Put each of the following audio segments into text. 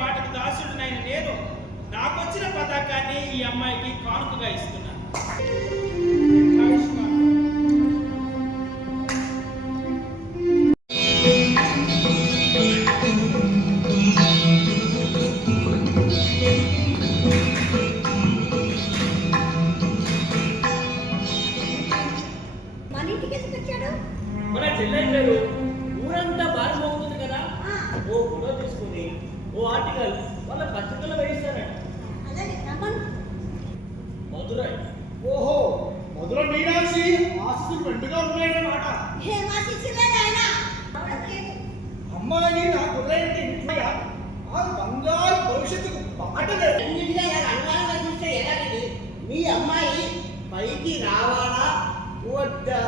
మాటకు దాసుడినైన నేను నాకొచ్చిన పతాకాన్ని ఈ అమ్మాయికి కానుకగా ఇస్తున్నాను. ఊరంతా బాగా మోగుతుంది కదా, ఓ ఫోటో తీసుకుని ఓ ఆర్టికల్ వాళ్ళ పత్రికలో వేయిస్తారట. మధురై. ఓహో, మధుర మీనాక్షి ఆశీస్సులు మెండుగా ఉన్నాయన్నమాట. అమ్మాయి నా కుర్రైతే ఇంట్లో ఆ బంగారు భవిష్యత్తుకు బాటలేదు. అనుమానంగా చూస్తే ఎలాంటిది? మీ అమ్మాయి పైకి రావాలా వద్దా?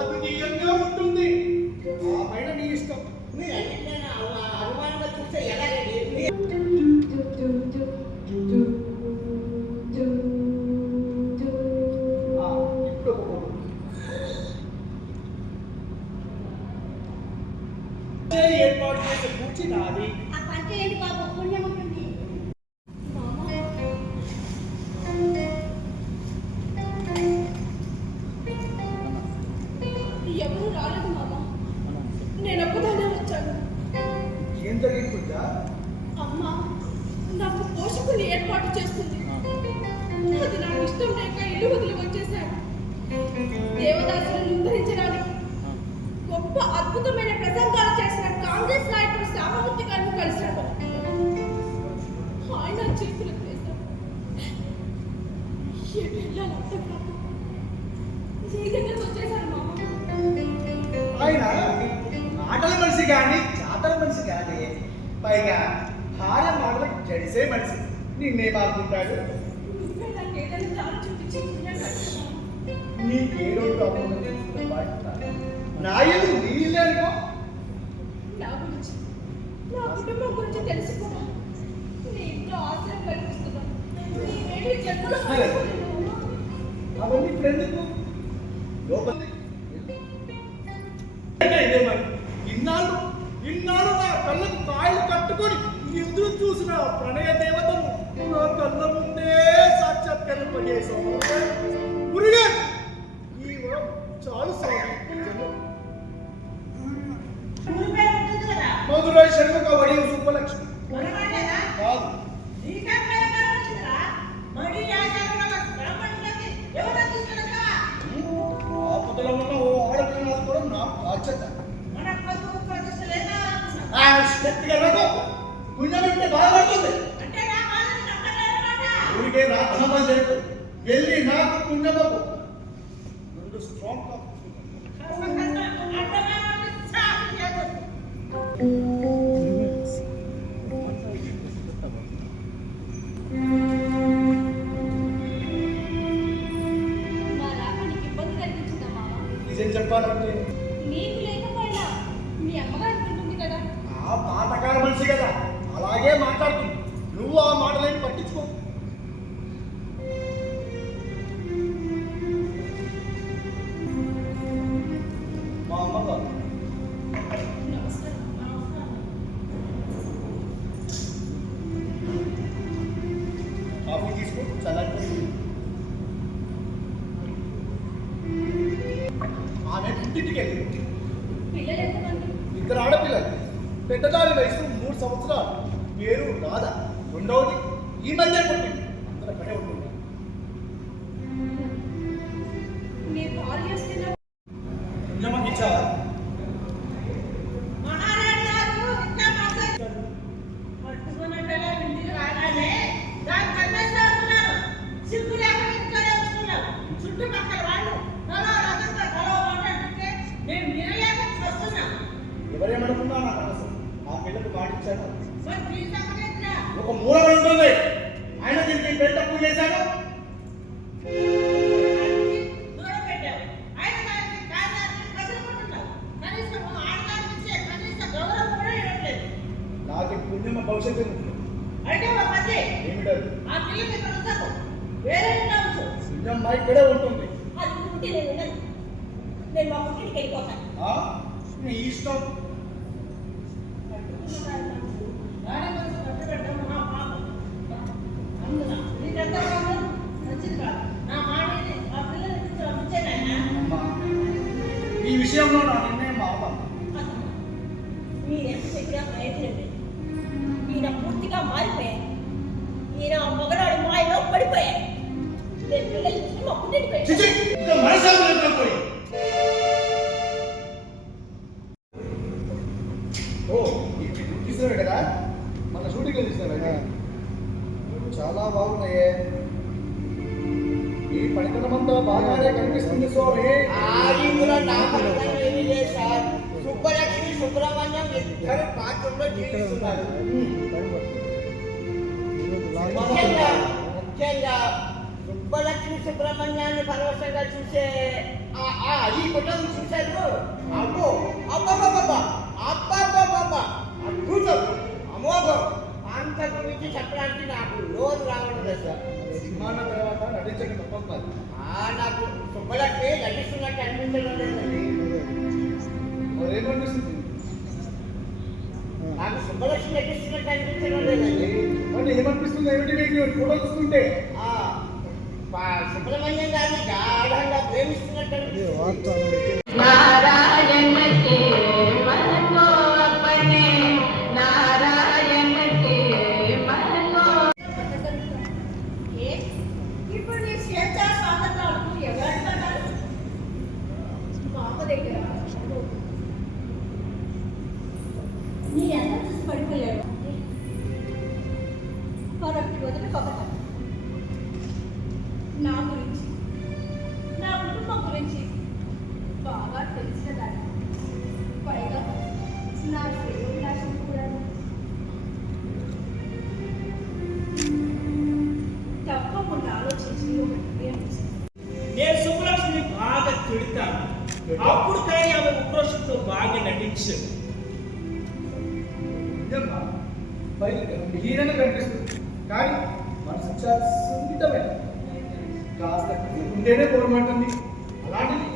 అది నిజంగా ఉంటుంది, ఆ పైన నీ ఇష్టం. మీరు అన్నింటినీ అనుమానంగా చూస్తే ఎలాగండి? ఏర్పాటు చేసే పూచి నాది. ఆ పంట ఏంటి బాబు, పుణ్యం ఉంటుంది. ఎవరు రాలేదు మామ, నేను ఒక్కదానే వచ్చాను. ఏం జరిగిందా? అమ్మ నాకు పోషకుని ఏర్పాటు చేస్తుంది. అది నాకు ఇష్టం లేక ఇల్లు వదిలి వచ్చేసాను. దేవదాసులను ఉద్ధరించడానికి గొప్ప అద్భుతమైన ప్రసంగాలు చేసిన కాంగ్రెస్ నాయకుడు సామమూర్తి గారిని కలిశాను. ఆయన చేతులకు వేశాను. ఎటెళ్ళాలి అర్థం కాక ఈ దగ్గరకు వచ్చేసాను మామ. ఆయన మాటల మనిషి కానీ చాతల మనిషి కాదే, పైగా భార్య మాటలకు జడిసే మనిషి. నిన్నే బాగుంటాడు. నువ్వే నాకు ఏదైనా దారి చూపించి నీకేదో నా ఇల్లు నీ ఇల్లే అనుకో. నా గురించి, నా కుటుంబం గురించి తెలుసుకోవడం నీ ఇంట్లో ఆశ్రయం కల్పిస్తున్నాను. నేనేమి జన్మలో అవన్నీ ఇప్పుడు ఎందుకు? లోపల ఇన్నాళ్ళు ఇన్నాళ్ళు నా కళ్ళకు కాయలు కట్టుకొని ఎదురు చూసిన ప్రణయ దేవతను నా కళ్ళ ముందే సాక్షాత్కరింపజేశావు. ఈ వరం చాలు స్వామి. మధురై షణ్ముఖ వడియం సుబ్బలక్ష్మి కాదు. ఆపదలో ఉన్న ఓ ఆడపిల్లలు కూడా నా బాధ్యత. పుణ్యమింటే బాధపడుతుంది. ఊరికే రాధనమని లేదు, వెళ్ళి నాకు పుణ్యమకు రెండు స్ట్రాంగ్ నా రాక నీకు ఇబ్బంది కలిగించిందా మామ? నిజం చెప్పాలంటే నీకు లేకపోయినా మీ అమ్మగారికి ఉంటుంది కదా. ఆ పాతకాల మనిషి కదా, అలాగే మాట్లాడుతుంది. నువ్వు ఆ మాటలేని పట్టించుకో. మా అమ్మగారు నమస్కారం. కాఫీ తీసుకో, చల్లని. ఆమె ఇంటికి వెళ్ళి పిల్లలు ఎంతమంది? ఇద్దరు ఆడపిల్లలు. పెద్దదాని వయసు 3 సంవత్సరాలు. పేరు రాధ. రెండవది ఈ మధ్య పుట్టింది. అందరూ అక్కడే ఉంటుంది. మీ భార్య ఇచ్చావా? ఎవరేమనుకున్నా నాకు అనవసరం. ఆ పిల్లకు పాటించాను. ఒక మూల ఉంటుంది, ఆయన దీనికి పెద్ద పూజ చేశాడు. పుణ్యమ్మ భవిష్యత్తు ముఖ్యం. అయితే ఒక పని ఏమిటది? ఆ పిల్లలు ఇక్కడ ఉంచకు, వేరే ఇంట్లో ఉంచు. పుణ్యమ్మ ఇక్కడే ఉంటుంది. అది పుట్టి నేను ఉండను. నేను మా పుట్టింటికి వెళ్ళిపోతాను. ఆ? నీ ఇష్టం. మేడం కొంచెం ఖర్చు పెట్టడం నా పాపం. అందున నీకెంత కావాలి? మంచిది కాదు. నా మాట ఇది. ఆ పిల్లలు పంపించేనాయన. అమ్మా, ఈ విషయంలో నా నిర్ణయం మారతాం. మీరేం చెప్పినా ప్రయత్నం లేదు. ఈయన పూర్తిగా మారిపోయారు. ఈయన మొగనాడు మాయలో పడిపోయారు. నేను పిల్లలు తీసుకుని మా పుట్టింటికి వెళ్ళి చిచి, ఇంకా మనసాగలేదు పోయి. ఓ, తీసినవే కదా మన షూటింగ్లో తీసినవే. చాలా బాగున్నాయే. ఈ పనితనమంతా బాగానే కనిపిస్తుంది స్వామి. ఇందులో నా పనితనం ఏమీ లేదు సార్. సుబ్బలక్ష్మి సుబ్రహ్మణ్యం ఇద్దరు పాత్రలో జీవిస్తున్నారు. ముఖ్యంగా సుబ్బలక్ష్మి సుబ్రహ్మణ్యాన్ని పరవశంగా చూసే ఈ కుటుంబం చూశారు. అబ్బో అబ్బబ్బబ్బా అబ్బబ్బబ్బా అద్భుతం అమోఘం. అంత గురించి చెప్పడానికి నాకు నోరు రావడం లేదు సార్. సినిమాల తర్వాత నటించక తప్పదు. నాకు సుబ్బలక్ష్మి నటిస్తున్నట్టు అనిపించడం లేదండి. మరేమనిపిస్తుంది? నాకు సుబ్బలక్ష్మి నటిస్తున్నట్టు అనిపించడం లేదండి. అంటే ఏమనిపిస్తుంది? ఏమిటి మీకు ఫోటో చూస్తుంటే? సుబ్రహ్మణ్యం గారిని గాఢంగా ప్రేమిస్తున్నట్టు అనిపిస్తుంది. नारायण के मन को अपने नारायण के मन को ఇప్పుడు నీ స్వేచ్ఛ స్వాతంత్రాలకు ఎవరు అంటున్నారు? మా అమ్మ దగ్గర నీ ఎంత చూసి పడిపోయాడు. మరొకటి వదిలిపోతాను. నా గురించి నా కుటుంబం గురించి బాగా తెలిసిన దాన్ని, పైగా నా శ్రేయోభిలాషం కూడా. తప్పకుండా ఆలోచించి ఒక నిర్ణయం తీసుకో. నేను సుబ్బలక్ష్మిని బాగా తిడతాను. అప్పుడు కానీ ఆమె ఉక్రోషంతో బాగా నటించు. నిజమ్మా, పైకి హీరోగా కనిపిస్తుంది కానీ మనసు చాలా సున్నితమే. కాస్త ఉండేనే కోరమంటుంది. అలాంటిది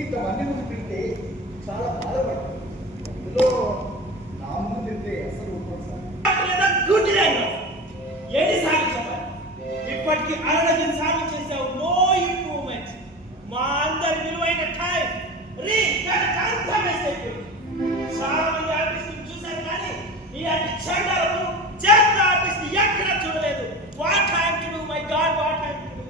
ఇంతమంది ముందు తింటే చాలా బాధపడుతుంది. అందులో నా ముందు తింటే అసలు ఎన్నిసార్లు చెప్పాలి? ఇప్పటికీ 60 సార్లు చేసావు. No improvement. మా అందరి విలువైన టైం అంతా వేస్ట్ అయిపోయింది. చాలా మంది ఆర్టిస్టులు చూశారు కానీ ఇలాంటి చండాలను చేత ఆర్టిస్ట్ ఎక్కడ చూడలేదు. What time to do, my God, what time to do.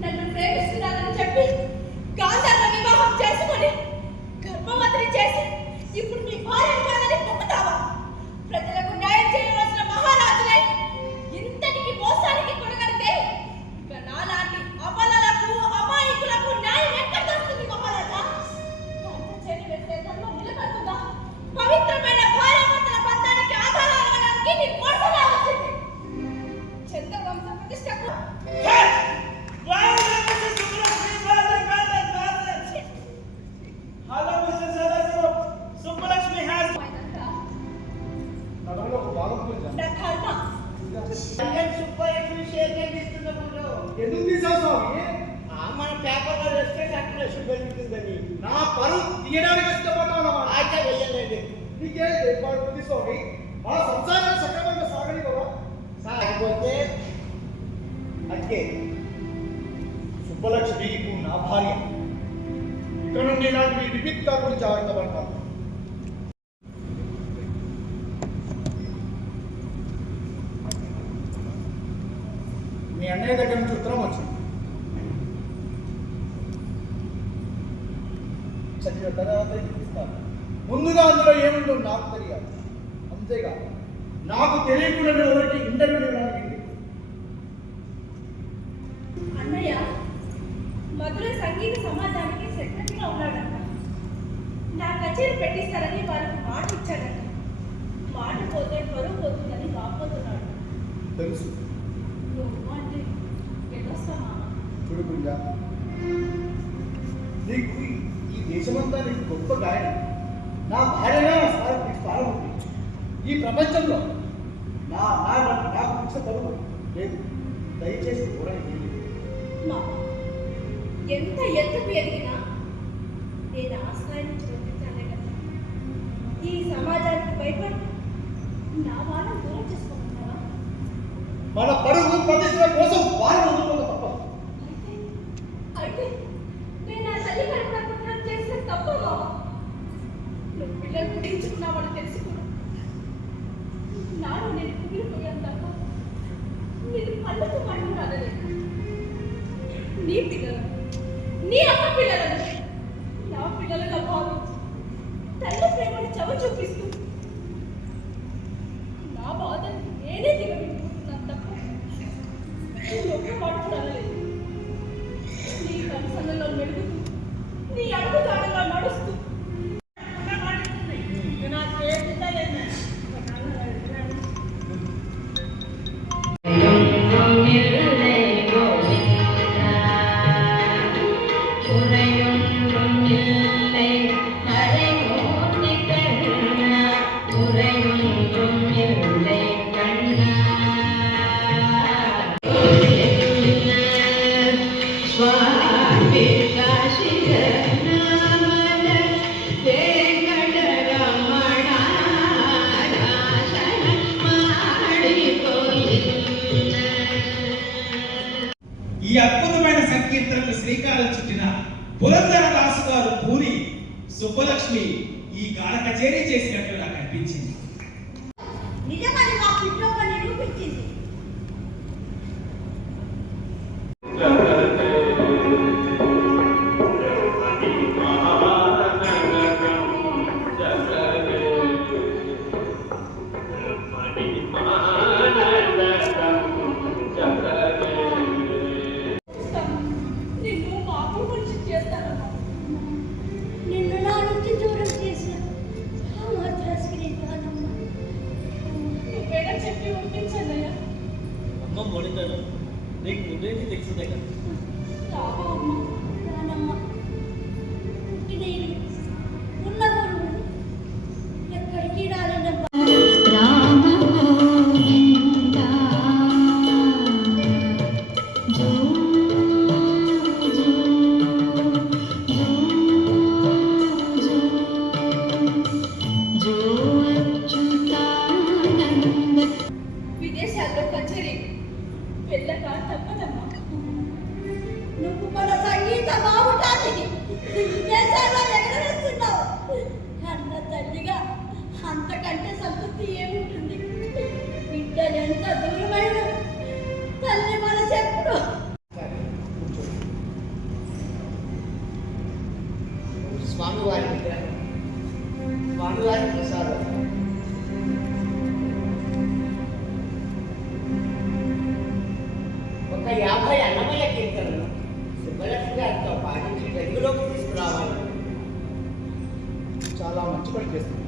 నన్ను ప్రేమిస్తున్నానని చెప్పి గాంధార్వ వివాహం చేసుకొని గర్భవతిని చేసి ఇప్పుడు నీ భార్య కాదని పొక్కుతావా? ప్రజలకు న్యాయం చేయవలసిన మహారాజులే ఇంతటికి మోసానికి కొనగలిగితే ఇక నాలాంటి అబలలకు అమాయకులకు న్యాయం ఎక్కడ దొరుకుతుంది మహారాజా? కంట చేతి వేస్తే ధర్మం నిలబడుతుందా? పవిత్రమైన భార్యాభర్తల బంధానికి ఆధారాలు అనడానికి నీ కొడుకులా వచ్చింది. చంద్రవంశ ప్రతిష్టకు Hello, Mr. Sadasu. Subbulakshmi has. నగరంలో ఒక భాగం గురించి నా కర్మ. సుబ్బలక్ష్మి సేకరిస్తున్నప్పుడు ఎందుకు తీసావు స్వామి? మన పేపర్లో రెస్ట్రిక్షన్ పెరుగుతుందని నా పరువు తీయడానికి ఇష్టపడ్డాను. ఆచ వెళ్ళలేదు. నీకేం ఏర్పాటు ఉంది స్వామి? మా సంసారాన్ని సక్రమంగా సాగని కదా. కాకపోతే అంటే సుబ్బలక్ష్మి ఇప్పుడు నా భార్య. ఇక నుండి ఇలాంటి విభిక్త గురించి జాగ్రత్త పడతాను. మీ అన్నయ్య దగ్గర నుంచి ఉత్తరం వచ్చింది. చదివిన తర్వాత ఇస్తాను. ముందుగా అందులో ఏముందో నాకు తెలియాలి. అంతేగా నాకు తెలియకుండా ఎవరికి ఇంటర్వ్యూ ఇవ్వడానికి అన్నయ్య మధుర సంగీత సమాజానికి సెక్రటరీగా ఉన్నాడంట. నా కచేరీ పెట్టిస్తారని వాళ్ళకి మాట ఇచ్చాడట. మాట పోతే పరువు పోతుందని వాపోతున్నాడు. తెలుసు. నువ్వు అంటే ఎటొస్తా మామ? చూడు గుంజా, నీకు ఈ దేశమంతా నీకు గొప్ప గాయం. నా భార్యగా స్థానం ఉంది ఈ ప్రపంచంలో. నాకు పిచ్చ పరువు లేదు. దయచేసి కూడా మామ, ఎంత ఎత్తుకు ఎదిగినా నేను ఆ స్థాయి నుంచి పంపించాలే కదా. ఈ సమాజానికి భయపడి నా వాళ్ళని దూరం చేసుకోమంటావా? మన పరువు ప్రతిష్ట కోసం వారు వదులుకోక తప్ప. అయితే నేను ఆ తల్లి కడుపున చేసిన తప్పు మామ. నువ్వు పిల్లలు కుడించుకున్నావని తెలిసి కూడా నాను నేను కుమిలిపోయాను తప్ప నేను పళ్ళకు పండు రాలేదు. నీ పిల్లలు, నీ అమ్మ పిల్లలను నా పిల్లలుగా భావించి తల్లి ప్రేమను చవ చూపిస్తూ నా బాధను నేనే దిగబెట్టుకుంటున్నాను తప్ప ఒక్క మాట కూడా అనలేదు. నీ కన్సలలో మెరుగుతూ నీ అడుగుదాడగా నడుస్తూ నా చేతిలో ఈ అద్భుతమైన సంకీర్తనకు శ్రీకారం చుట్టిన పురంధరదాసు గారు పూరి సుబ్బలక్ష్మి ఈ గాన కచేరీ చేసినట్లు నాకు అనిపించింది. నిజమని మా పిల్లొక నిరూపించింది. నిన్ను మాకు మంచి చేస్తానమ్మా. నిన్ను నా నుంచి దూరం చేసిన ఆ మద్రాసుకి రానమ్మా. నువ్వేడ చెప్పి ఒప్పించన్నయ్యా. అమ్మ మొండితను నీకు ముందేంటి తెలిసిందే కదా. రావా అమ్మా. రానమ్మా. పుట్టిన ఇల్లు, ఉన్న ఊరు ఎక్కడికి రాలేనమ్మా. విదేశాల్లో కచేరీ వెళ్ళక తప్పదమ్మా. నువ్వు మన సంగీత బావుటానికి దేశాల్లో ఎగరవేస్తున్నావు. అన్న తల్లిగా అంతకంటే సంతృప్తి ఏముంటుంది? బిడ్డలు ఎంత దూరమైన తల్లి మనసు ఎప్పుడు స్వామివారి విగ్రహం, స్వామివారి ప్రసాదం. ఒక 50 అన్నమయ్య కీర్తనలు సుబ్బలక్ష్మి గారితో పాటించి తెలుగులోకి తీసుకురావాలి. చాలా మంచి పని చేస్తుంది.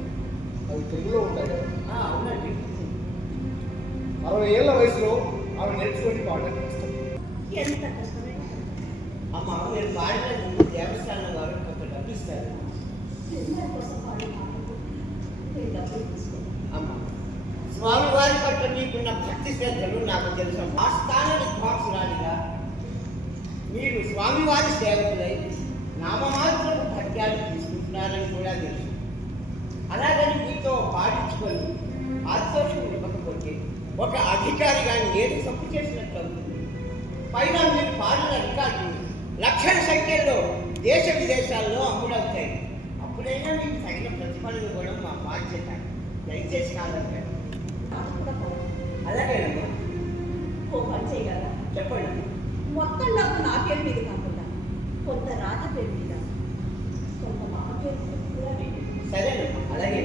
అవి తెలుగులో ఉంటాయి కదా. అవునండి. 60 ఏళ్ల వయసులో ఆమె నేర్చుకొని పాడడం కష్టం. ఎంత కష్టమైన అమ్మ, మీరు పాడిన ముందు దేవస్థానం వారు కొంత డబ్బు ఇస్తారు. అందరి కోసం పాడే మాటలు నేను డబ్బులు తీసుకోను. అమ్మ, స్వామివారి పట్ల మీకున్న భక్తి శ్రద్ధలు నాకు తెలుసు. ఆ స్థానానికి భాక్షురాలిగా మీరు స్వామివారి సేవకులై నామమాత్రపు భక్త్యాలు తీసుకుంటున్నారని కూడా తెలుసు. అలాగని మీతో పాటించుకొని ఆశోషం ఇవ్వకపోతే ఒక అధికారిగా నేను తప్పు చేసినట్లు అవుతుంది. పైగా మీరు పాడిన రికార్డు లక్షల సంఖ్యలో దేశ విదేశాల్లో అమ్ముడవుతాయి. అప్పుడైనా మీకు తగిన ప్రతిఫలం ఇవ్వడం మా బాధ్యత. దయచేసి కాదంటారు. నాకు కూడా పోవాలి. అలాగేనమ్మా, ఓ పని చేయగలరా? చెప్పండి. మొత్తం డబ్బు నా పేరు మీద కాకుండా కొంత రాత పేరు మీద, కొంత మా పేరు మీద కూడా వేయండి. సరేనమ్మా, అలాగే.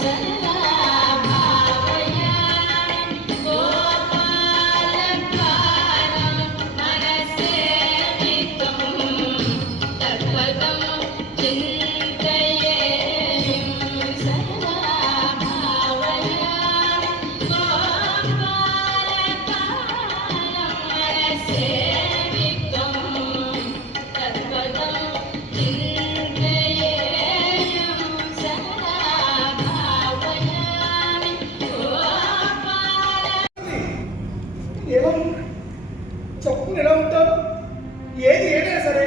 సదా భావయ తత్పదం చింతయేయం సదా భావయామి గోపాలపాలం సేవితం తత్పదం చింతయేయం సదా భావయామి గోపాల ఎలా చెప్పుకుని ఎలా ఉంటారు? ఏది ఏదైనా సరే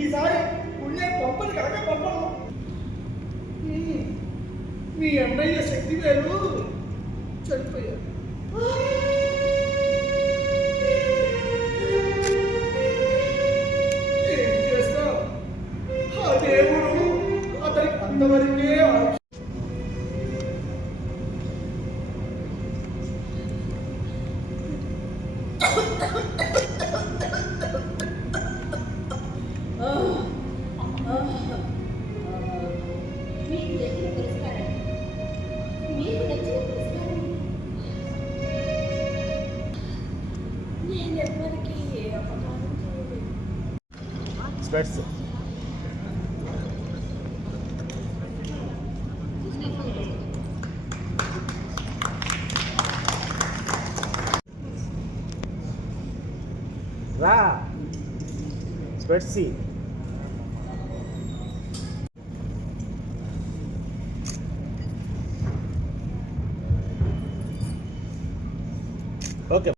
ఈసారి పుణ్యం పంపని కాక పంపను. మీ అన్నయ్య శక్తి వేరు చనిపోయారు. ఏం చేస్తావు? ఆ దేవుడు అతనికి అంతవరకే ఆలోచన. మీకు నచ్చిన పురస్కారం మీకు నచ్చిన పురస్కారం నేను ఎవ్వరికి అపకారం చేయలేదు. స్పెట్స్ రా స్పెట్సీ ఓకే